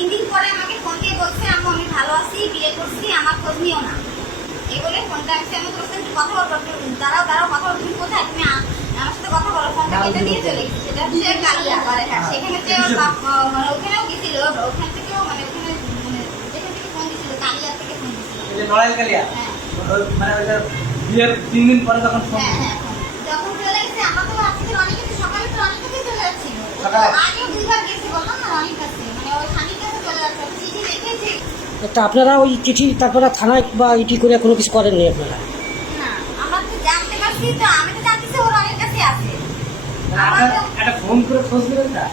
3 দিন পরে আমাকে ফোন দিয়ে বলছে আম্মু আমি ভালো আছি, বিয়ে করছি, আমার খোঁজ নিও না। এই বলে ফোনটা আমি তোমার সাথে কথা বলবো, দাঁড়াও কথা বলবো, তুমি কোথায়, তুমি আমার সাথে কথা বলো, ফোনটা কেটে দিয়ে চলে গেছে। সেটা হচ্ছে কালিয়া করে। হ্যাঁ, সেখানে যে মানে ওখানেও গেছিল, ওখান থেকেও মানে ওখানে মানে যেখান থেকে ফোন দিছিল কালিয়া থেকে ফোন দিছিল, নড়াইল কালিয়া। হ্যাঁ মানে ওই যে বিয়ের 3 দিন পরে যখন ফোন হ্যাঁ যখন চলে গেছে আমার তো আজকে অনেক কিছু সকালে তো অনেক কিছু চলে যাচ্ছিল, সকালে? আগেও 2বার গেছে বললাম না অনেক কাছে, মানে ওই স্বামীর কাছে চলে যাচ্ছে, চিঠি লিখেছে। তা আপনারা ওই চিঠি তারপরে থানায় বা ইটি করে কোনো কিছু করেননি আপনারা? না আমরা তো জানতে পারছি, তো আমি তো জানতেছি ওর অনেক কাছে আছে। আপনার একটা ফোন করে খোঁজ নেবেন না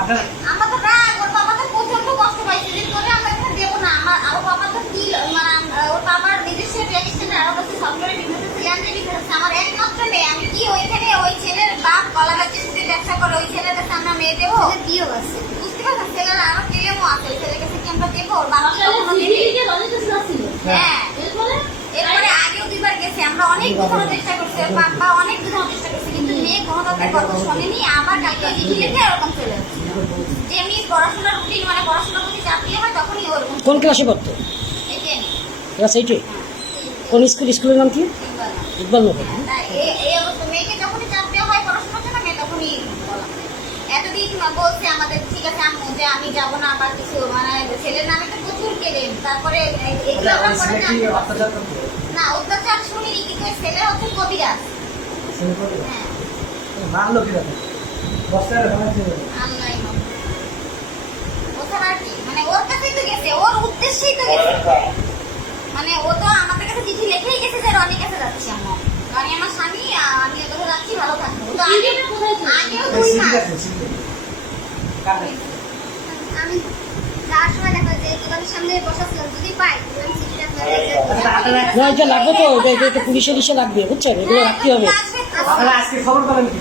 আপনার? আমার তো রাগ, ওর বাবা তো প্রচন্ড কষ্ট পাইছে যে তোরে আমরা এখানে দেবো না। আমার ওর বাবা তো দিল, মানে ওর বাবার নিজস্ব রেজিস্ট্রেশন আরো কাছে সফটওয়্যার বিজনেস সিলিন্ডার বিজনেস আমার একমাত্র মেয়ে। আমি কি ওইখানে ওই ছেলের বাপ কলা গাছের সাথে ব্যবসা করে, ওই ছেলের কাছে আমরা মেয়ে দেবো? বিয়েও আছে, বুঝতে পারছেন? ছেলের আরো ছেলেও আছে, ওই ছেলের কাছে কি আমরা দেবো? ওর বাবা হ্যাঁ, এরপরে আগেও 2বার গেছে, আমরা অনেক বোঝানোর চেষ্টা করছি, ওর বাবা অনেক বোঝানোর চেষ্টা করছি, কিন্তু মেয়ে কোনো তাদের কথা শোনেনি। আবার কালকে চিঠি লিখে এরকম চলে যাচ্ছে, যে এমনি পড়াশোনার রুটিন মানে পড়াশোনা প্রতি চাপ দিয়ে হয় তখনই ওরকম। কোন ক্লাসে পড়তো? এই যে ক্লাস 8-এ? কোন স্কুলের নাম কি? ইকবাল নগর। এই অবস্থা, মেয়েকে যখনই চাপ দেওয়া হয় পড়াশোনার জন্য মেয়ে তখনই বলা। এতদিন বলছে আমাদের ঠিক আছে আম্মু যে আমি যাবো না বা কিছু, মানে ছেলের নামে তো প্রচুর কেলেন। তারপরে এগুলো আমরা পরে জানতে পারছি। না অত্যাচার শুনিনি, কিন্তু ওই ছেলে হচ্ছে কবিরাজ। হ্যাঁ মারলো কি রকম? বস্তার ভাঙাচ্ছে। আল্লাহই মাফ। ওখানে আর কি, মানে ওর কাছেই তো গেছে, ওর উদ্দেশ্যেই তো গেছে। মানে ও তো আমাদের কাছে চিঠি লিখেই গেছে যে রনির কাছে যাচ্ছি আমরা, রনি আমার স্বামী, আমি ওর কাছে যাচ্ছি, ভালো থাকবো। ও তো আগেও 2 মাস আমি যাওয়ার সময় দেখো যে দোকানের সামনে বসাছিলাম, যদি পাই আমি চিঠিটা না এটা লাগবে তো, এটা পুলিশের ইসে লাগবে, বুঝছেন? এগুলো রাখতে হবে। আপনারা আজকে খবর পেলেন কি?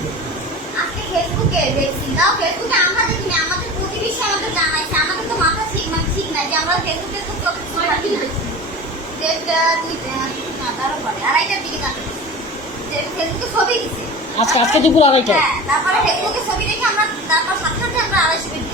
আজকে ফেসবুকে দেখছি, দাও ফেসবুকে আমরা দেখিনি, আমাদের প্রতিবেশী আমাদের জানাইছে, আমাদের তো মাথা ঠিক মানে ঠিক না যে আমরা ফেসবুকে তো রাখি না। দেড়টা 2টা না তারও পরে 2:30টার দিকে জানতে পারছি যে ফেসবুকে ছবি দিছে আজকে দুপুর 2:30টায়। হ্যাঁ, তারপরে ফেসবুকে ছবি দেখে আমরা তারপর সাথে সাথে আমরা 2:30 মিনিট